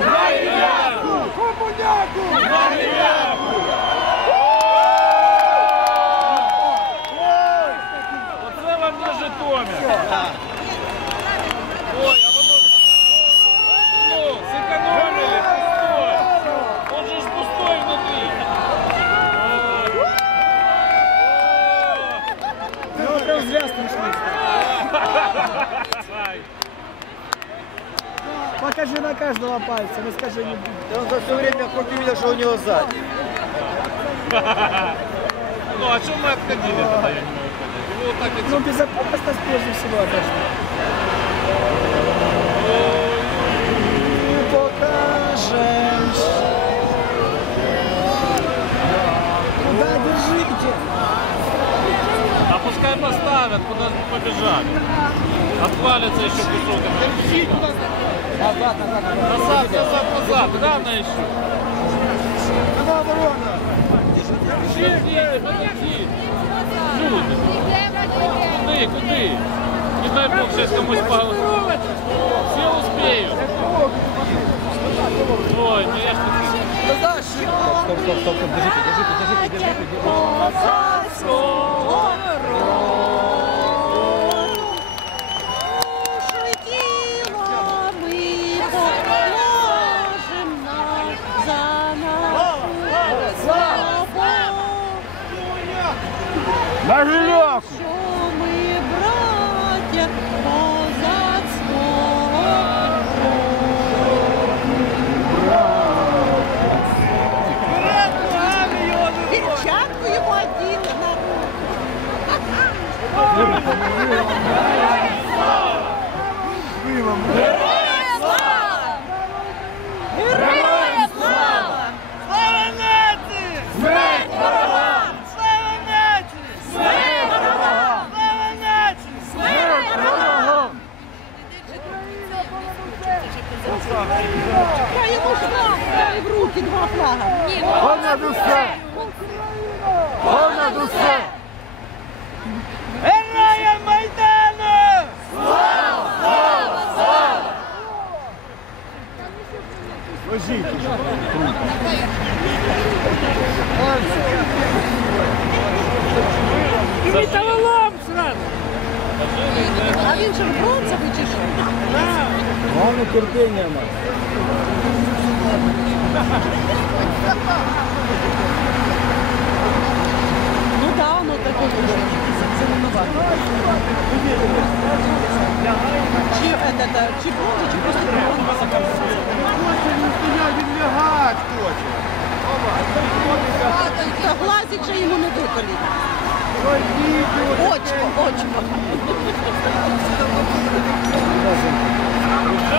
На Ильяку! Комуняку! На Ильяку! Оце вам на Житомир! Ой, а Покажи на каждого пальца, ну скажи не Он за все время хоть увидел, что у него сзади. Ну а что мы отходили тогда, я не могу понять. Его вот так Ну безопасность прежде всего отошла. Покажем. Да, держите. А пускай поставят, куда же побежали. Отвалится еще кусок. Назад, назад, назад. Назад, назад, назад. Главное еще. Она ворона. Подождите, подождите. Люди, куды, куды? Не дай бог сейчас комусь по... Все успеют. Ой, ну я ж таки- Назад, Стоп, стоп, стоп, стоп, стоп. Держите, держите, держите, держите. Козацького Перчатку ему оділи на руку. Героям слава! Героям Я йому шла в руки два флага. Ні, Понад усе! Понад усе! Героям Майдану! А він же бронзовий чи що? Главное терпение Ну да, ну оно такое Чи это чи бронза, чи просто лягать хоче. Та влазить же ему не доколіть. Очень, очень. Thank you.